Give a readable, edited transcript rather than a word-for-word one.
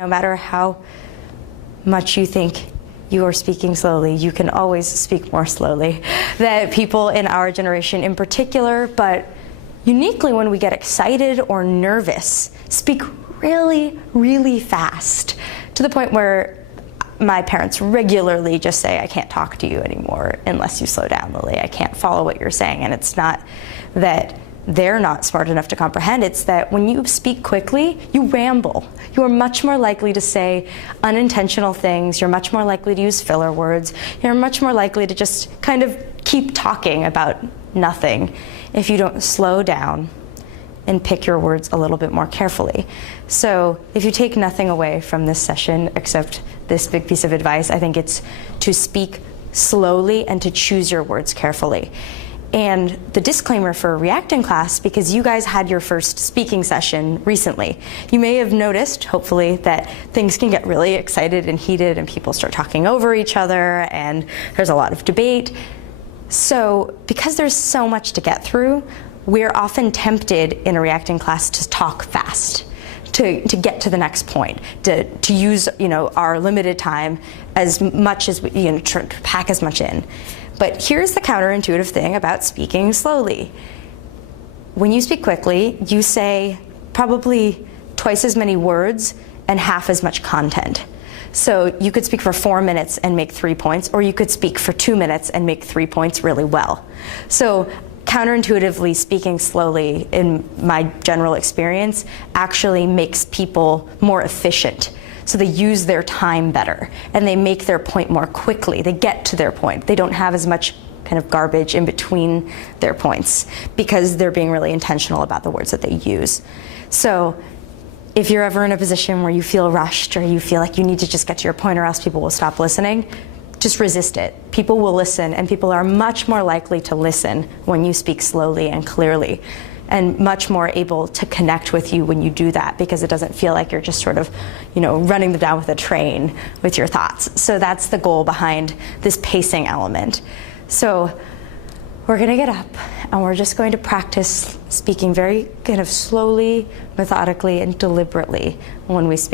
No matter how much you think you are speaking slowly, you can always speak more slowly. That people in our generation in particular, but uniquely when we get excited or nervous, speak really, really fast, to the point where my parents regularly just say, I can't talk to you anymore unless you slow down, Lily. I can't follow what you're saying. And it's not that they're not smart enough to comprehend. It's that when you speak quickly, you ramble. You are much more likely to say unintentional things. You're much more likely to use filler words. You're much more likely to just kind of keep talking about nothing if you don't slow down and pick your words a little bit more carefully. So if you take nothing away from this session except this big piece of advice, I think it's to speak slowly and to choose your words carefully. And the disclaimer for a reacting class, because you guys had your first speaking session recently, you may have noticed, hopefully, that things can get really excited and heated and people start talking over each other and there's a lot of debate. So because there's so much to get through, we're often tempted in a reacting class to talk fast, to get to the next point, to use our limited time as much as we, to pack as much in. But here's the counterintuitive thing about speaking slowly. When you speak quickly, you say probably twice as many words and half as much content. So you could speak for 4 minutes and make 3 points, or you could speak for 2 minutes and make 3 points really well. So counterintuitively, speaking slowly, in my general experience, actually makes people more efficient. So they use their time better and they make their point more quickly. They get to their point. They don't have as much kind of garbage in between their points because they're being really intentional about the words that they use. So if you're ever in a position where you feel rushed or you feel like you need to just get to your point or else people will stop listening, just resist it. People will listen, and people are much more likely to listen when you speak slowly and clearly, and much more able to connect with you when you do that, because it doesn't feel like you're just sort of, running them down with a train with your thoughts. So that's the goal behind this pacing element. So we're gonna get up and we're just going to practice speaking very kind of slowly, methodically, and deliberately when we speak.